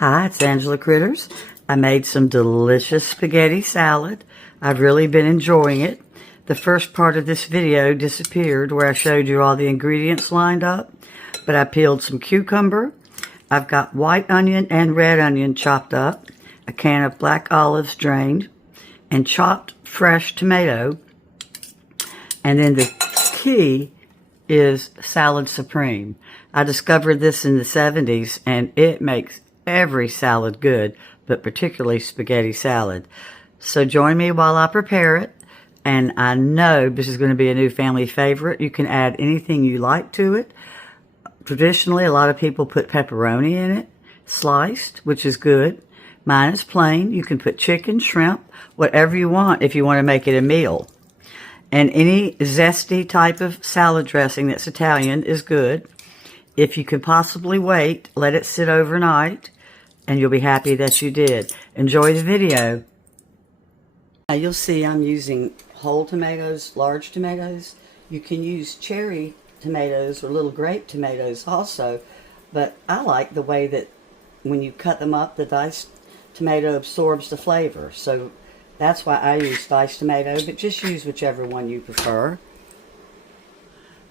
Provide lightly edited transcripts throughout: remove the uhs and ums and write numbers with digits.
Hi, it's Angela Critters. I made some delicious spaghetti salad. I've really been enjoying it. The first part of this video disappeared where I showed you all the ingredients lined up, but I peeled some cucumber. I've got white onion and red onion chopped up, a can of black olives drained, and chopped fresh tomato. And then the key is Salad Supreme. I discovered this in the 70s, and it makes every salad good, but particularly spaghetti salad. So join me while I prepare it, and I know this is going to be a new family favorite. You can add anything you like to it. Traditionally, a lot of people put pepperoni in it, sliced, which is good. Mine is plain. You can put chicken, shrimp, whatever you want if you want to make it a meal. And any zesty type of salad dressing that's Italian is good. If you can possibly wait, let it sit overnight, and you'll be happy that you did. Enjoy the video. Now you'll see I'm using whole tomatoes, large tomatoes. You can use cherry tomatoes or little grape tomatoes also, but I like the way that when you cut them up, the diced tomato absorbs the flavor. So that's why I use diced tomato, but just use whichever one you prefer.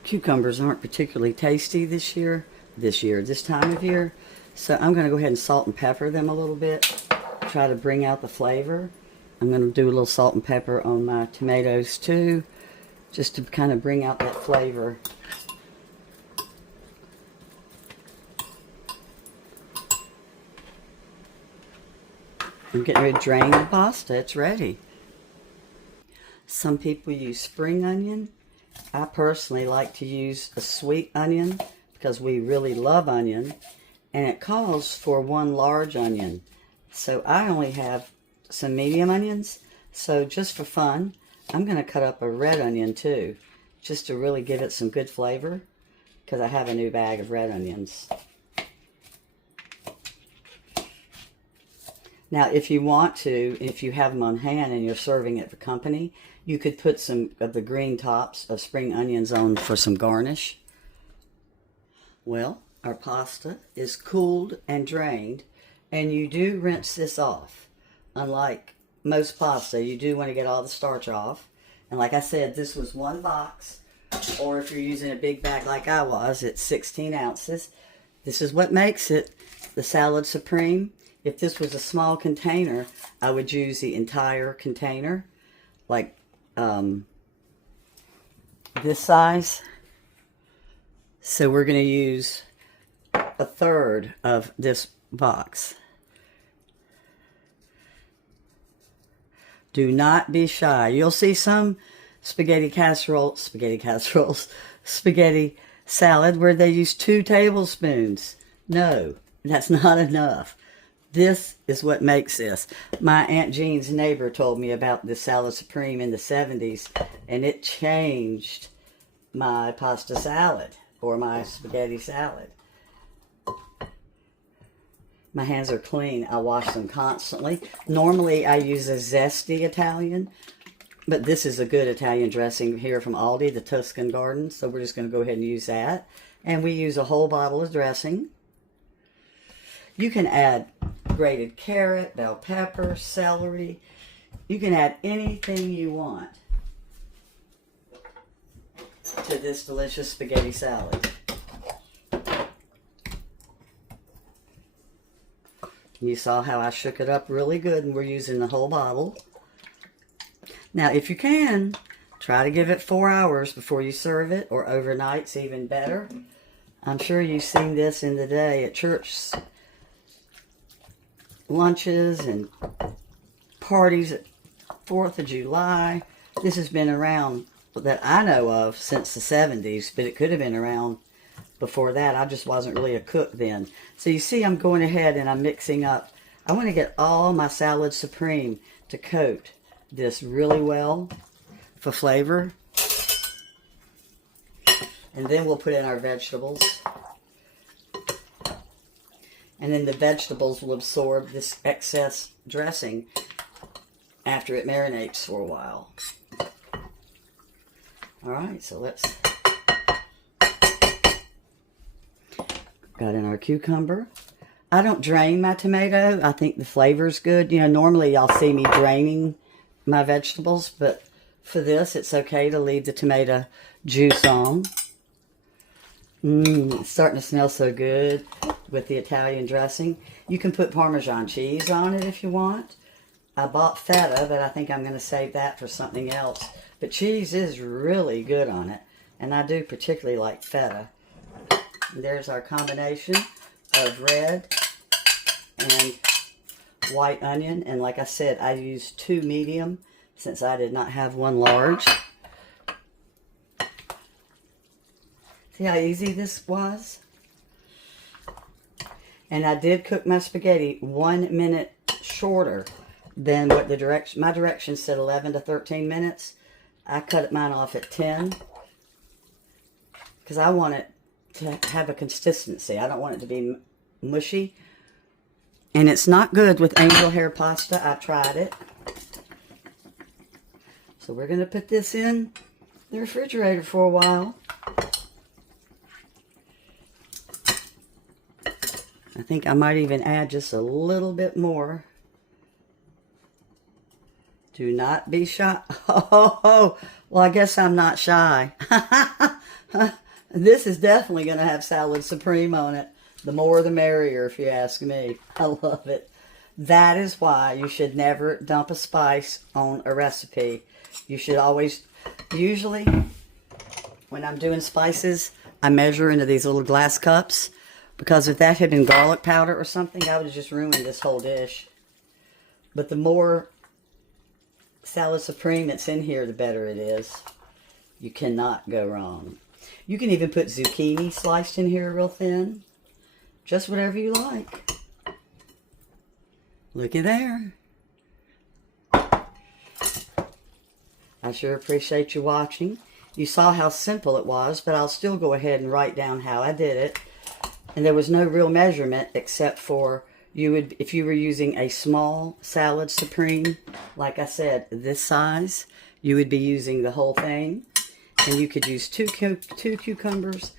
Cucumbers aren't particularly tasty this time of year. So I'm going to go ahead and salt and pepper them a little bit, try to bring out the flavor. I'm going to do a little salt and pepper on my tomatoes too, just to kind of bring out that flavor. I'm getting ready to drain the pasta. It's ready. Some people use spring onion. I personally like to use a sweet onion because we really love onion, and it calls for one large onion. So I only have some medium onions, so just for fun, I'm going to cut up a red onion too, just to really give it some good flavor, because I have a new bag of red onions. Now, if you want to, if you have them on hand and you're serving it for company, you could put some of the green tops of spring onions on for some garnish. Well, our pasta is cooled and drained, and you do rinse this off. Unlike most pasta, you do want to get all the starch off. And like I said, this was one box, or if you're using a big bag like I was, it's 16 ounces. This is what makes it the Salad Supreme. If this was a small container, I would use the entire container, like this size. So we're going to use a third of this box. Do not be shy. You'll see some spaghetti salad where they use 2 tablespoons. No, that's not enough. This is what makes this. My Aunt Jean's neighbor told me about the Salad Supreme in the 70s, and it changed my pasta salad or my spaghetti salad. My hands are clean. I wash them constantly. Normally I use a zesty Italian, but this is a good Italian dressing here from Aldi, the Tuscan Garden, so we're just going to go ahead and use that. And we use a whole bottle of dressing. You can add grated carrot, bell pepper, celery. You can add anything you want to this delicious spaghetti salad. You saw how I shook it up really good, and we're using the whole bottle. Now, if you can, try to give it 4 hours before you serve it, or overnight's even better. I'm sure you've seen this in the day at church lunches and parties at 4th of July. This has been around that I know of since the 70s, but it could have been around before that. I just wasn't really a cook then. So you see I'm going ahead and I'm mixing up. I want to get all my Salad Supreme to coat this really well for flavor. And then we'll put in our vegetables. And then the vegetables will absorb this excess dressing after it marinates for a while. Alright, so let's got in our cucumber. I don't drain my tomato. I think the flavor's good. You know, normally y'all see me draining my vegetables, but for this, it's okay to leave the tomato juice on. It's starting to smell so good with the Italian dressing. You can put Parmesan cheese on it if you want. I bought Feta, but I think I'm going to save that for something else. But cheese is really good on it, and I do particularly like Feta. And there's our combination of red and white onion. And like I said, I used 2 medium since I did not have 1 large. See how easy this was? And I did cook my spaghetti 1 minute shorter than what my directions said 11 to 13 minutes. I cut mine off at 10 because I want it to have a consistency. I don't want it to be mushy. And it's not good with angel hair pasta. I tried it. So we're going to put this in the refrigerator for a while. I think I might even add just a little bit more. Do not be shy. Oh, well, I guess I'm not shy. This is definitely going to have Salad Supreme on it. The more the merrier, if you ask me. I love it. That is why you should never dump a spice on a recipe. You should always, usually, when I'm doing spices, I measure into these little glass cups. Because if that had been garlic powder or something, I would have just ruined this whole dish. But the more Salad Supreme that's in here, the better it is. You cannot go wrong. You can even put zucchini sliced in here real thin. Just whatever you like. Looky there. I sure appreciate you watching. You saw how simple it was, but I'll still go ahead and write down how I did it. And there was no real measurement except for if you were using a small Salad Supreme, like I said, this size, you would be using the whole thing. And you could use two cucumbers.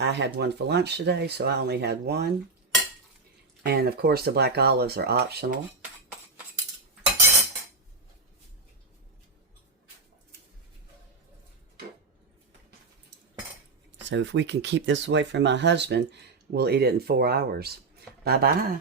I had 1 for lunch today, so I only had 1. And of course, the black olives are optional. So if we can keep this away from my husband, we'll eat it in 4 hours. Bye-bye.